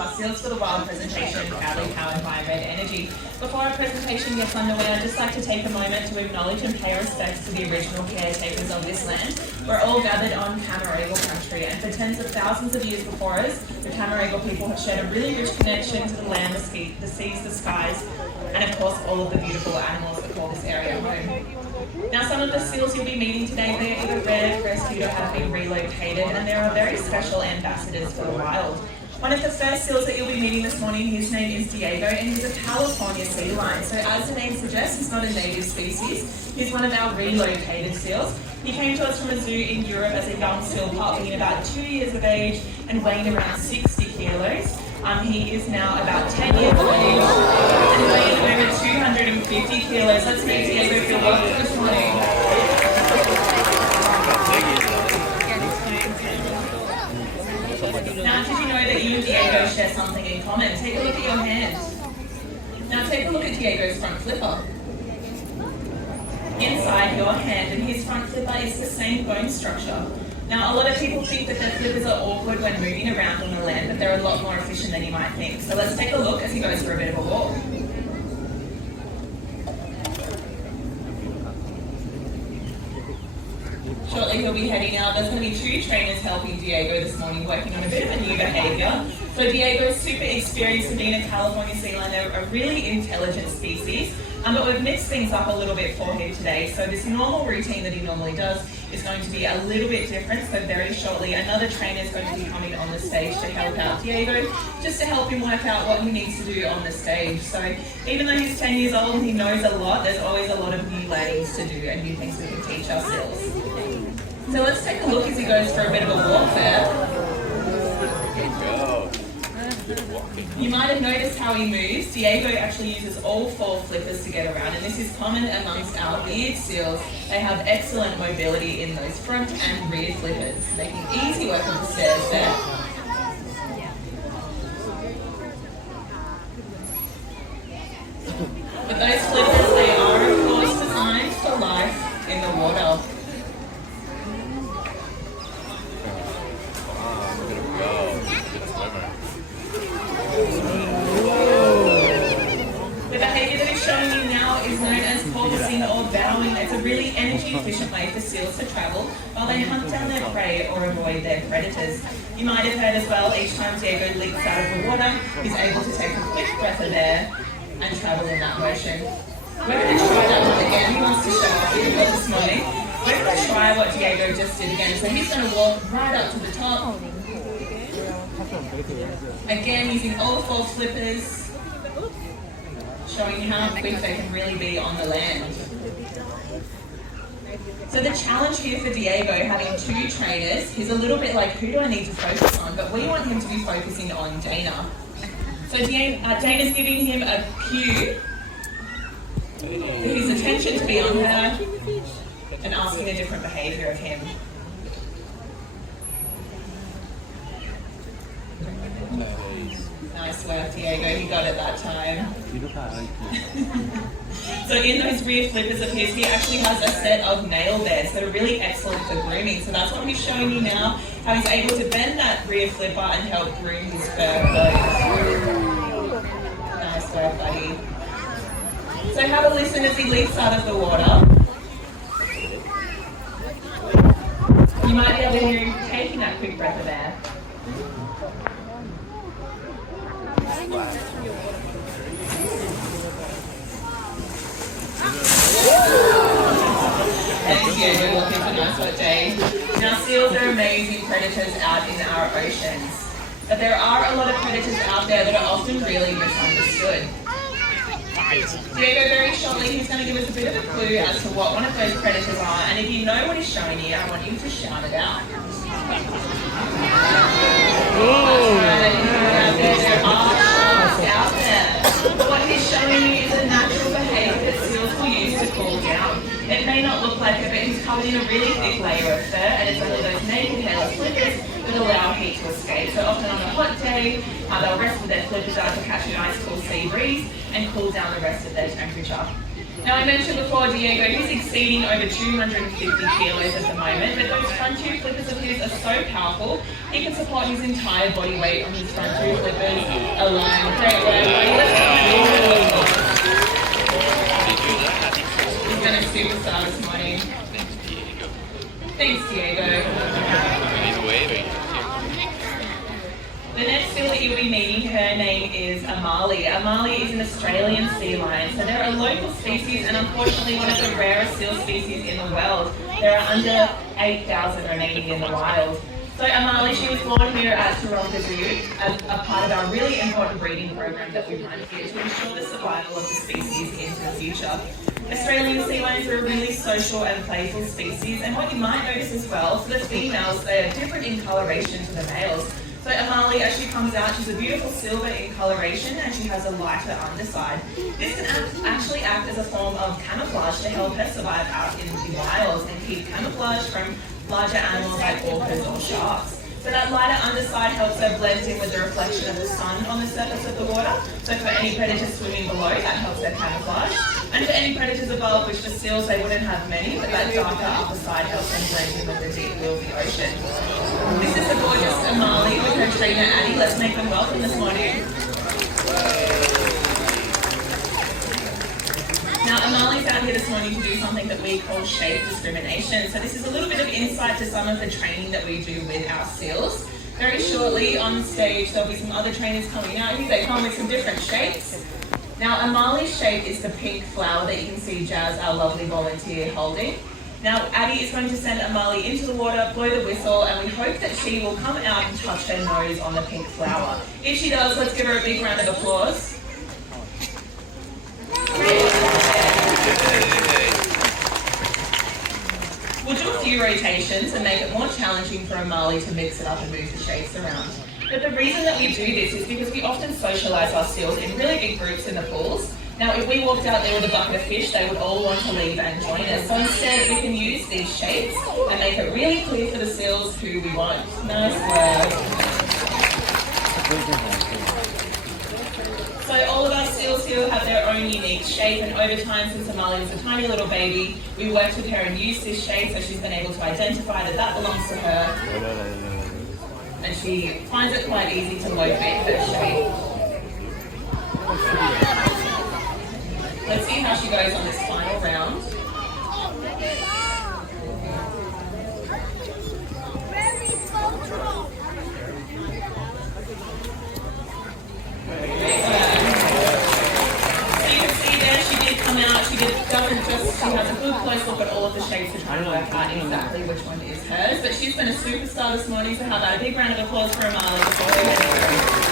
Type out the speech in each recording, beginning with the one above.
our Seals for the Wild presentation, proudly powered by Red Energy. Before our presentation gets underway, I'd just like to take a moment to acknowledge and pay respects to the original caretakers of this land. We're all gathered on Cammeraygal country, and for tens of thousands of years before us, the Cammeraygal people have shared a really rich connection to the land, the seas, the skies, and of course all of the beautiful animals that call this area home. Now, some of the seals you'll be meeting today, they're either rare, rescued, or have been relocated, and they are very special ambassadors for the wild. One of the first seals that you'll be meeting this morning, his name is Diego, and he's a California sea lion. So as the name suggests, he's not a native species. He's one of our relocated seals. He came to us from a zoo in Europe as a young seal pup, being about 2 years of age and weighing around 60 kilos. He is now about 10 years of age and weighing over 250 kilos. Let's meet Diego for welcome this morning. Now, did you know that you and Diego share something in common? Take a look at your hand. Now, take a look at Diego's front flipper. Inside your hand, and his front flipper is the same bone structure. Now, a lot of people think that their flippers are awkward when moving around on the land, but they're a lot more efficient than you might think. So let's take a look as he goes for a bit of a walk. Shortly he'll be heading out. There's going to be 2 trainers helping Diego this morning, working on a bit of a new behaviour. So Diego's super experienced in being a California sea lion. They're a really intelligent species, but we've mixed things up a little bit for him today. So this normal routine that he normally does is going to be a little bit different. So very shortly, another trainer is going to be coming on the stage to help out Diego, just to help him work out what he needs to do on the stage. So even though he's 10 years old and he knows a lot, there's always a lot of new learnings to do and new things we can teach our seals. So let's take a look as he goes for a bit of a walk there. You might have noticed how he moves. Diego actually uses all 4 flippers to get around, and this is common amongst our beard seals. They have excellent mobility in those front and rear flippers, making easy work of the stairs there. But those flippers, they are of course designed for life in the water. The behaviour that he's showing you now is known as porpoising or bowing. It's a really energy efficient way for seals to travel while they hunt down their prey or avoid their predators. You might have heard as well, each time Diego leaps out of the water, he's able to take a quick breath of air and travel in that motion. We're going to try that one again. He wants to show off this morning. We're going to try what Diego just did again. So he's going to walk right up to the top. Again, using all 4 flippers, showing how quick they can really be on the land. So the challenge here for Diego, having 2 trainers, he's a little bit like, who do I need to focus on? But we want him to be focusing on Dana. So Dana's giving him a cue for his attention to be on her and asking a different behaviour of him. Nice work, Diego. He got it that time. So in those rear flippers of his, he actually has a set of nail beds that are really excellent for grooming. So that's what he's showing you now, how he's able to bend that rear flipper and help groom his fur clothes. Nice work, buddy. So have a listen as he leaps out of the water. You might be able to hear him taking that quick breath of air. Thank you, we're looking for nice hot day. Now, seals are amazing predators out in our oceans, but there are a lot of predators out there that are often really misunderstood. Diego, very shortly, he's going to give us a bit of a clue as to what one of those predators are, and if you know what he's showing you, I want you to shout it out. There are sharks out there. What he's showing you is a natural behaviour that seals will use to cool down. It may not look like it, but he's covered in a really thick layer of fur, and it's only those naked hairless flippers that allow heat to escape. So often on a hot day, they'll rest with their flippers out to catch a nice cool sea breeze and cool down the rest of their temperature. Now I mentioned before Diego, he's exceeding over 250 kilos at the moment, but those front two flippers of his are so powerful, he can support his entire body weight on his front two flippers alone. Great work, buddy. Let's go. He's been a superstar this morning. Thanks, Diego. The next seal that you'll be meeting, her name is Amali. Amali is an Australian sea lion, so they're a local species and unfortunately one of the rarest seal species in the world. There are under 8,000 remaining in the wild. So Amali, she was born here at Taronga Zoo as a part of our really important breeding program that we run here to ensure the survival of the species into the future. Australian sea lions are a really social and playful species, and what you might notice as well, for the females, they are different in coloration to the males. So Amali, as she comes out, she's a beautiful silver in coloration and she has a lighter underside. This can actually act as a form of camouflage to help her survive out in the wilds and keep camouflage from larger animals like orcas or sharks. So that lighter underside helps her blend in with the reflection of the sun on the surface of the water. So for any predators swimming below, that helps her camouflage. And for any predators above, which for seals they wouldn't have many, but that darker upper side helps them blend in with the deep blue of the ocean. This is the gorgeous Amali with her trainer Addie. Let's make them welcome this morning. Now Amali's out here this morning to do something that we call shape discrimination. So this is a little bit of insight to some of the training that we do with our seals. Very shortly on stage there'll be some other trainers coming out here. They come with some different shapes. Now Amali's shape is the pink flower that you can see Jazz, our lovely volunteer, holding. Now Addie is going to send Amali into the water, blow the whistle, and we hope that she will come out and touch her nose on the pink flower. If she does, let's give her a big round of applause. We'll do a few rotations and make it more challenging for Amali to mix it up and move the shapes around. But the reason that we do this is because we often socialise our seals in really big groups in the pools. Now if we walked out there with a bucket of fish, they would all want to leave and join us. So instead we can use these shapes and make it really clear for the seals who we want. Nice work. So all of our seals here have their own unique shape, and over time, since Amali was a tiny little baby, we worked with her and used this shape so she's been able to identify that that belongs to her. And she finds it quite easy to locate her shape. Let's see how she goes on this final round. She has a good close look at all of the shapes to try and work out exactly which one is hers. But she's been a superstar this morning, so how about a big round of applause for Amali before we head through.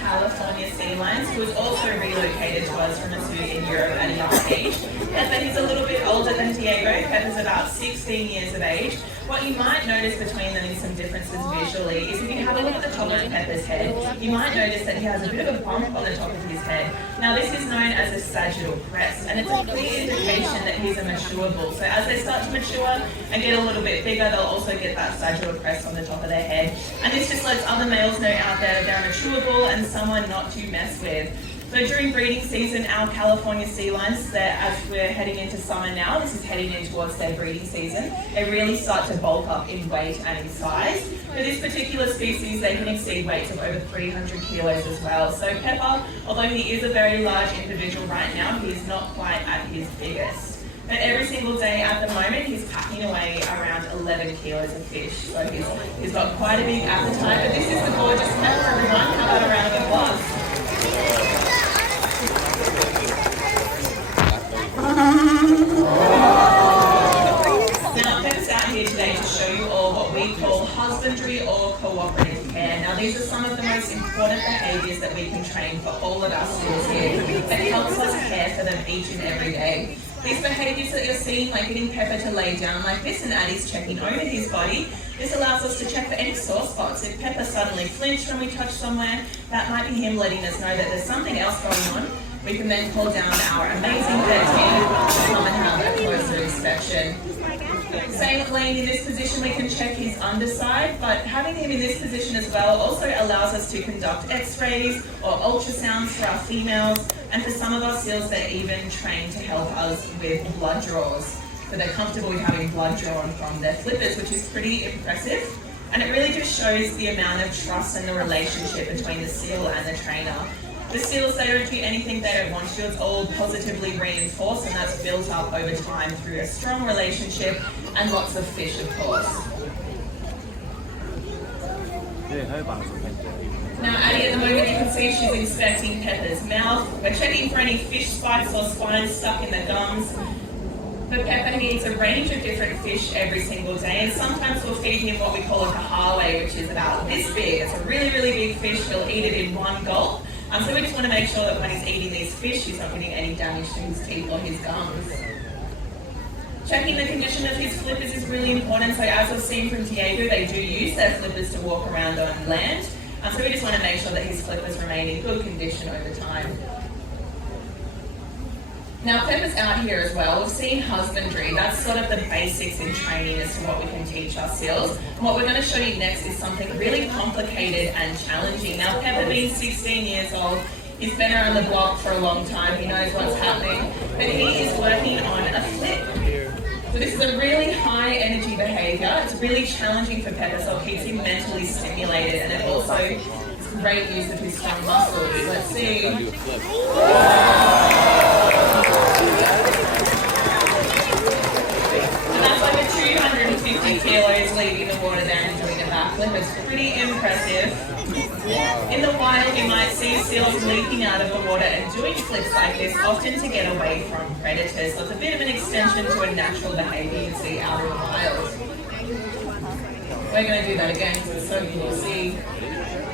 California sea lions, who was also relocated to us from a zoo in Europe at a young age. Pepper, he's a little bit older than Diego. Pepper's about 16 years of age. What you might notice between them in some differences visually is if you have a look at the top of Pepper's head, you might notice that he has a bit of a bump on the top of his head. Now this is known as a sagittal crest, and it's a clear indication that he's a mature bull. So as they start to mature and get a little bit bigger, they'll also get that sagittal crest on the top of their head. And this just lets other males know out there that they're a mature bull and someone not to mess with. So during breeding season, our California sea lions, as we're heading into summer now, this is heading in towards their breeding season, they really start to bulk up in weight and in size. For this particular species, they can exceed weights of over 300 kilos as well. So Pepper, although he is a very large individual right now, he's not quite at his biggest. But every single day at the moment, he's packing away around 11 kilos of fish. So he's got quite a big appetite. But this is the gorgeous Pepper, everyone. How about a round of applause? Now, Pepper's out here today to show you all what we call husbandry or cooperative care. Now, these are some of the most important behaviours that we can train for all of our seals here. It helps us care for them each and every day. These behaviours that you're seeing, like getting Pepper to lay down like this and Addie's checking over his body, this allows us to check for any sore spots. If Pepper suddenly flinched when we touch somewhere, that might be him letting us know that there's something else going on. We can then call down our amazing vet team to come and have a closer inspection. Same with laying in this position, we can check his underside, but having him in this position as well also allows us to conduct x-rays or ultrasounds for our females, and for some of our seals they're even trained to help us with blood draws. So they're comfortable with having blood drawn from their flippers, which is pretty impressive. And it really just shows the amount of trust and the relationship between the seal and the trainer. The seals, they don't do anything they don't want to do. It's all positively reinforced, and that's built up over time through a strong relationship and lots of fish, of course. Now Addie, at the moment you can see she's inspecting Pepper's mouth. We're checking for any fish spikes or spines stuck in the gums. For Pepper, he eats a range of different fish every single day, and sometimes we'll feed him what we call a kahawai, which is about this big. It's a really, really big fish. He'll eat it in one gulp. So we just want to make sure that when he's eating these fish, he's not getting any damage to his teeth or his gums. Checking the condition of his flippers is really important. So as we've seen from Diego, they do use their flippers to walk around on land. So we just want to make sure that his flippers remain in good condition over time. Now Pepper's out here as well. We've seen husbandry. That's sort of the basics in training as to what we can teach our seals. And what we're going to show you next is something really complicated and challenging. Now Pepper, being 16 years old, he's been around the block for a long time. He knows what's happening. But he is working on a flip. So this is a really high energy behaviour. It's really challenging for Pepper, so it keeps him mentally stimulated, and it also is great use of his strong muscles. Let's see. And that's over 250 kilos leaving the water there and doing a backflip. It's pretty impressive. In the wild, you might see seals leaping out of the water and doing flips like this, often to get away from predators. So it's a bit of an extension to a natural behaviour you see out in the wild. We're going to do that again because it's so cool to see.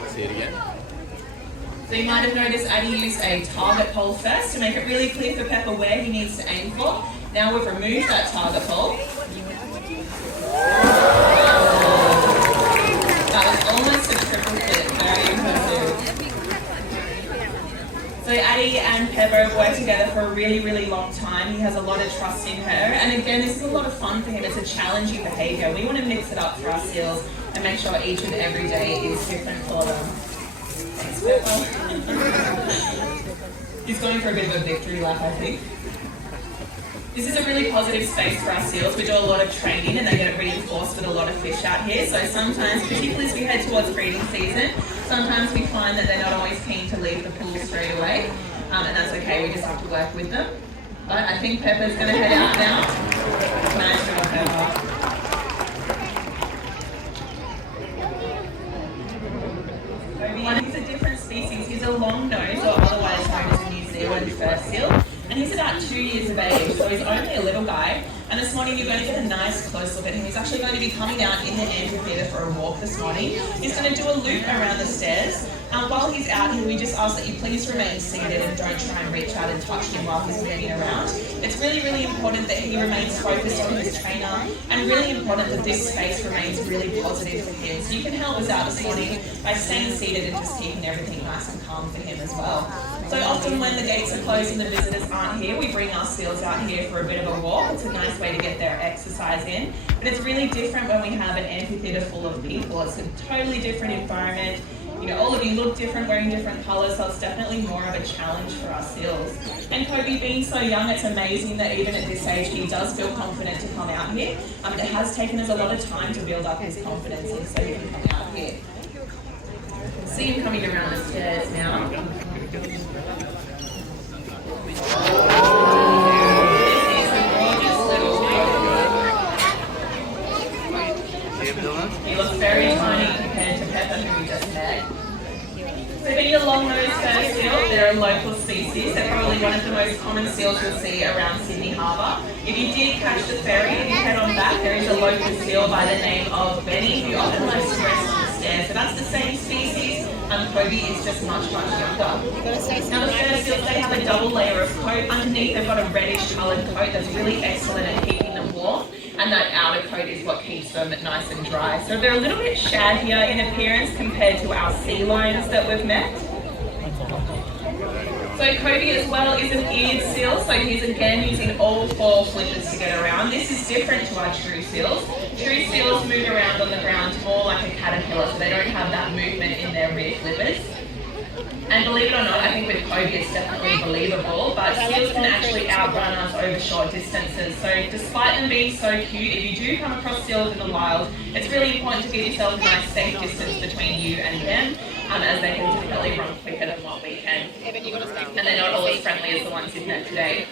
See it again. So you might have noticed Addie used a target pole first to make it really clear for Pepper where he needs to aim for. Now we've removed that target pole. That was almost a triple flip, very impressive. So Addie and Pepper have worked together for a really, really long time. He has a lot of trust in her. And again, this is a lot of fun for him. It's a challenging behaviour. We want to mix it up for our seals and make sure each and every day is different for them. Thanks, Pepper. He's going for a bit of a victory lap, I think. This is a really positive space for our seals. We do a lot of training and they get it reinforced with a lot of fish out here. So sometimes, particularly as we head towards breeding season, sometimes we find that they're not always keen to leave the pool straight away. And that's okay, we just have to work with them. But I think Pepper's going to head out now. Nice job, Pepper. He's a different species. He's a long nose, or otherwise known as a New Zealand fur seal. And he's about 2 years of age, so he's only a little guy. And this morning you're going to get a nice close look at him. He's actually going to be coming out in the amphitheatre for a walk this morning. He's going to do a loop around the stairs. While he's out here, we just ask that you please remain seated and don't try and reach out and touch him while he's moving around. It's really, really important that he remains focused on his trainer, and really important that this space remains really positive for him. So you can help us out this morning by staying seated and just keeping everything nice and calm for him as well. So often when the gates are closed and the visitors aren't here, we bring our seals out here for a bit of a walk. It's a nice way to get their exercise in. But it's really different when we have an amphitheatre full of people. It's a totally different environment. You know, all of you look different, wearing different colours, so it's definitely more of a challenge for our seals. And Kobe, being so young, it's amazing that even at this age he does feel confident to come out here. It has taken us a lot of time to build up his confidence, and so he can come out here. See him coming around the stairs now. This is a gorgeous little boy. He looks very tiny compared to Pepper, who we just met. So being a long-nosed fur seal, they're a local species. They're probably one of the most common seals you'll see around Sydney Harbour. If you did catch the ferry and you head on back, there is a local seal by the name of Benny, who often likes to rest on the stairs. So that's the same species. Kobe is just much, much younger. Now the fur seals, they have a double layer of coat. Underneath they've got a reddish coloured coat that's really excellent at keeping them warm, and that outer coat is what keeps them nice and dry. So they're a little bit shaggier in appearance compared to our sea lions that we've met. So Kobe as well is an eared seal, so he's again using all 4 flippers to get around. This is different to our true seals. True seals move around on the ground more like a caterpillar, so they don't have that movement in their rear flippers. And believe it or not, I think with Kobe it's definitely believable, but seals can actually outrun us over short distances. So despite them being so cute, if you do come across seals in the wild, it's really important to give yourself a nice safe distance between you and them, as they can typically run quicker than what we can. And they're not all as friendly as the ones you've met today.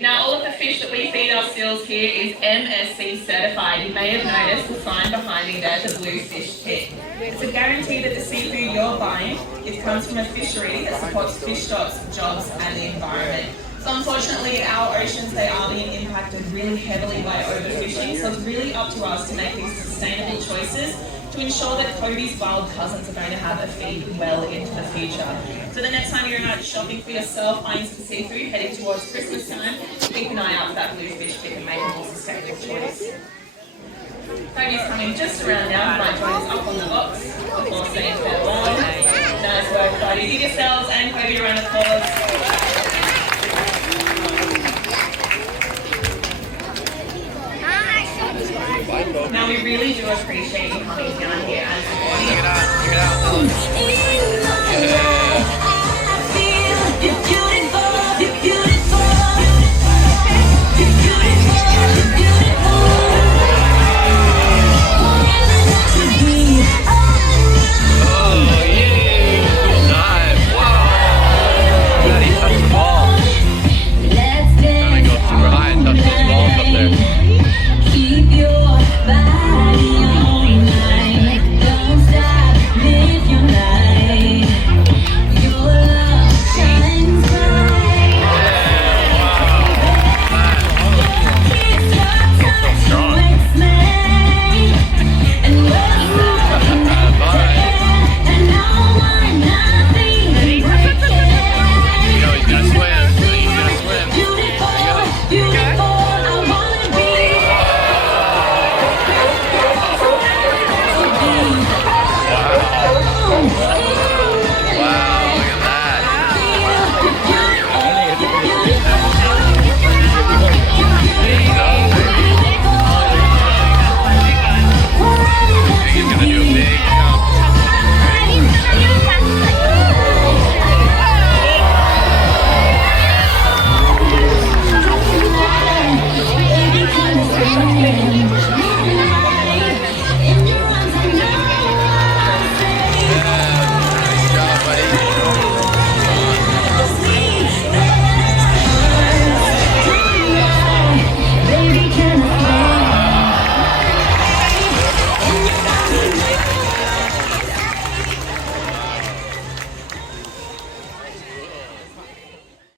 Now, all of the fish that we feed our seals here is MSC certified. You may have noticed the sign behind me there, the blue fish tip. It's a guarantee that the seafood you're buying, it comes from a fishery that supports fish stocks, jobs and the environment. So unfortunately in our oceans they are being impacted really heavily by overfishing, so it's really up to us to make these sustainable choices to ensure that Kobe's wild cousins are going to have a feed well into the future. So the next time you're out shopping for yourself, buying some seafood, heading towards Christmas time, keep an eye out for that blue fish tip and make a more sustainable choice. Kobe's coming just around now, you might join us up on the box before saying farewell. Nice work, buddies. Give yourselves and Kobe a round of applause. Now we really do appreciate you coming down here and